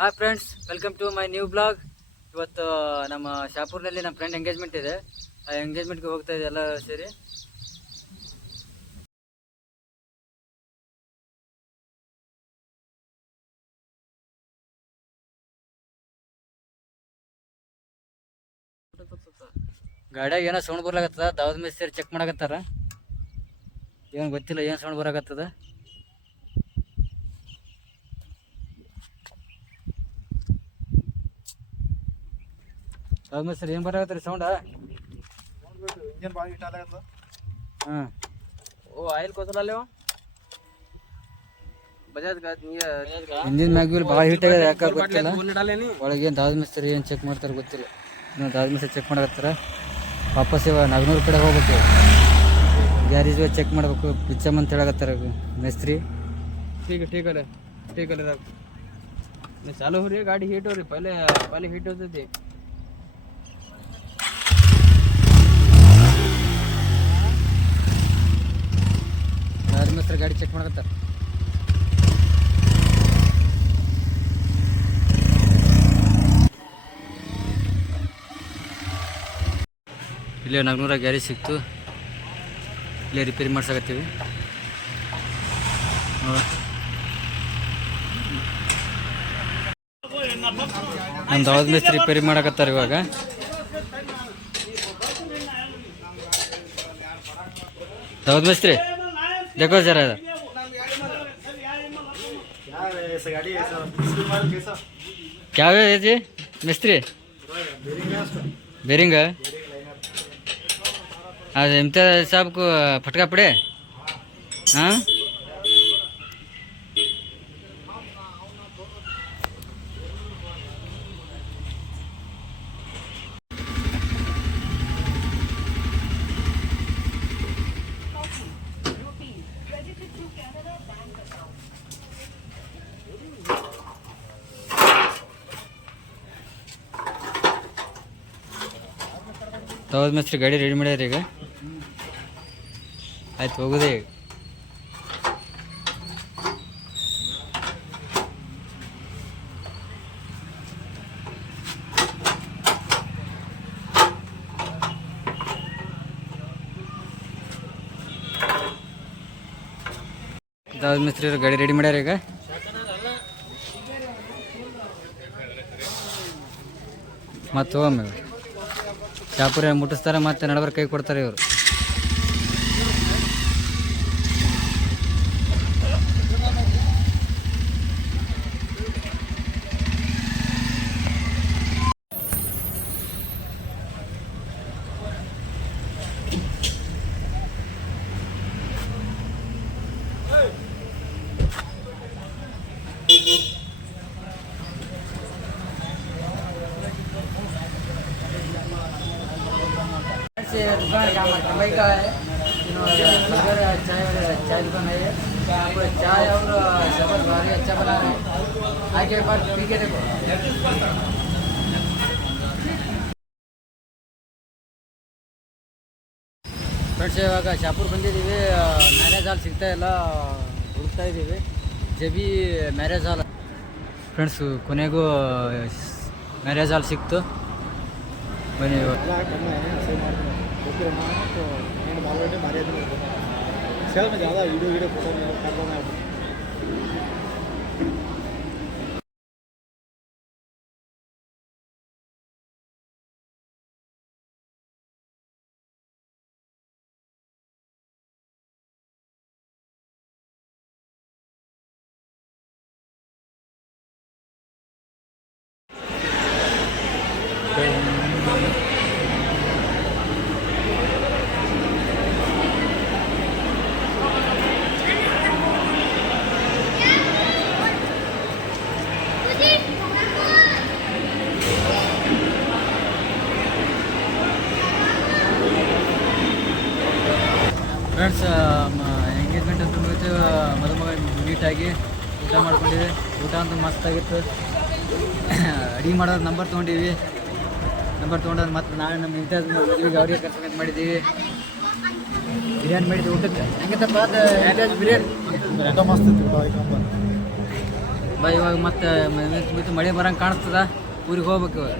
Hi friends, welcome to my new blog. ಇವತ್ತು ನಮ್ಮ ಶಾಪೂರ್ನಲ್ಲಿ ನಮ್ಮ ಫ್ರೆಂಡ್ ಎಂಗೇಜ್ಮೆಂಟ್ ಇದೆ. ಆ ಎಂಗೇಜ್ಮೆಂಟ್ಗೆ ಹೋಗ್ತಾ ಇದೆ ಎಲ್ಲ ಸೇರಿ. ಗಾಡಿಯಾಗ ಏನೋ ಸೌಂಡ್ ಬರ್ಲಾಗತ್ತದ. ದಾವದ್ ಮೇಸ್ತ್ರಿ ಚೆಕ್ ಮಾಡಕತ್ತಾರ. ಏನು ಗೊತ್ತಿಲ್ಲ ಏನು ಸೌಂಡ್ ಬರಾಕತ್ತದ. ದಾವದ್ ಮೇಸ್ತ್ರಿ ಏನು ಬರಾಕತ್ತಾರೆ ಸೌಂಡ? ಇಂಜಿನ್ ಭಾಳ ಹಿಟ್ ಆಗತ್ತ. ಹಾಂ, ಓ ಆಯಿಲ್ ಕೊಸಲಲ್ಲ ಬಜಾಜ್ ಇಂಜಿನ್ ಮ್ಯಾಗ್ವಿಲ್ ಭಾಳ ಹೀಟ್ ಆಗಿದೆ. ಯಾಕೆ ಗೊತ್ತಿಲ್ಲ. ಒಳಗೆ ಏನು ದಾವದ್ ಮೇಸ್ತ್ರಿ ಏನು ಚೆಕ್ ಮಾಡ್ತಾರೆ ಗೊತ್ತಿಲ್ಲ. ಇನ್ನು ದಾವದ್ ಮೇಸ್ತ್ರಿ ಚೆಕ್ ಮಾಡಕತ್ತಾರ. ವಾಪಸ್ ಇವಾಗ ನಾಗನೂರು ಕಡೆ ಹೋಗ್ಬೇಕು. ಗ್ಯಾರೇಜ್ ಚೆಕ್ ಮಾಡ್ಬೇಕು. ಬಿಚ್ಚಮ್ ಅಂತ ಹೇಳಕತ್ತಾರ ಮೇಸ್ತ್ರಿ. ठीक है ठीक है ठीक है रख मैं चालू हो रही है गाड़ी हीट हो रही पहले हीट होती थी ಮೇಸ್ತ್ರಿ ಗಾಡಿ ಚೆಕ್ ಮಾಡಕತ್ತಾರ. ಇಲ್ಲೇ ನಾಗ್ನೂರ ಗ್ಯಾರೇಜ್ ಸಿಕ್ತು. ಇಲ್ಲೇ ರಿಪೇರಿ ಮಾಡ್ಸಕತ್ತೀವಿ. ನಮ್ಮ ದಾವದ್ ಮೇಸ್ತ್ರಿ ರಿಪೇರಿ ಮಾಡಕತ್ತಾರ ಇವಾಗ. ದಾವದ್ ಮೇಸ್ತ್ರಿ देखो जरा क्या है जी मिस्त्री बेरिंग आज इम्तियाज साहब को फटका पड़े. हाँ ದಾವದ್ ಮೇಸ್ತ್ರಿ ಗಾಡಿ ರೆಡಿ ಮಾಡ್ಯಾರ ಈಗ. ಆಯ್ತು ಹೋಗೋದೇ ಈಗ. ದಾವದ್ ಮೇಸ್ತ್ರಿ ಗಾಡಿ ರೆಡಿ ಮಾಡ್ಯಾರ ಈಗ. ಮತ್ತು ಹೋಗಮ್ಮ ಶಾಪುರ ಮುಟ್ಟಿಸ್ತಾರೆ, ಮತ್ತೆ ನಡಬರ್ ಕೈ ಕೊಡ್ತಾರೆ ಇವರು. दुकान काम कमाई का है. अगर चाय दुकान है, चाय और शरबत भारी अच्छा बना रहे हैं. आके एक बार पी के देखो. ಫ್ರೆಂಡ್ಸ್, ಇವಾಗ ಶಾಪುರ್ ಬಂದಿದ್ದೀವಿ. ಮ್ಯಾರೇಜ್ ಹಾಲ್ ಸಿಗ್ತಾ ಇಲ್ಲ, ಹುಡುಕ್ತಾ ಇದ್ದೀವಿ. ಜಬಿ ಮ್ಯಾರೇಜ್ ಹಾಲ್ ಫ್ರೆಂಡ್ಸ್, ಕೊನೆಗೂ ಮ್ಯಾರೇಜ್ ಹಾಲ್ ಸಿಕ್ತು. ಬನ್ನಿ ज़्यादा वीडियो फोटो करवाना है. ಫ್ರೆಂಡ್ಸ್, ಎಂಗೇಜ್ಮೆಂಟ್ ಅಂತ ಮುಗಿತು. ಮದುಮಗ ನೀಟಾಗಿ ಊಟ ಮಾಡ್ಕೊಂಡಿವಿ. ಊಟ ಅಂತೂ ಮಸ್ತಾಗಿತ್ತು. ಅಡುಗೆ ಮಾಡೋದು ನಂಬರ್ ತೊಗೊಂಡಿವಿ. ನಂಬರ್ ತೊಗೊಂಡು ಮತ್ತೆ ನಾಳೆ ನಮ್ಮ ಇಂಥದ್ದು ಮದುವೆಗೆ ಅವ್ರಿಗೆ ಕರ್ಸೋಕೆ ಮಾಡಿದ್ದೀವಿ. ಬಿರಿಯಾನಿ ಮಾಡಿದ್ವಿ ಊಟಕ್ಕೆ. ಹೆಂಗಿತ್ತಪ್ಪ ಅದು ಬಿರಿಯಾನಿ? ಮಸ್ತ್ ಇತ್ತು. ಇವಾಗ ಮತ್ತೆ ಮಳೆ ಬರಂಗೆ ಕಾಣಿಸ್ತದ ಊರಿಗೆ ಹೋಗ್ಬೇಕು ಇವಾಗ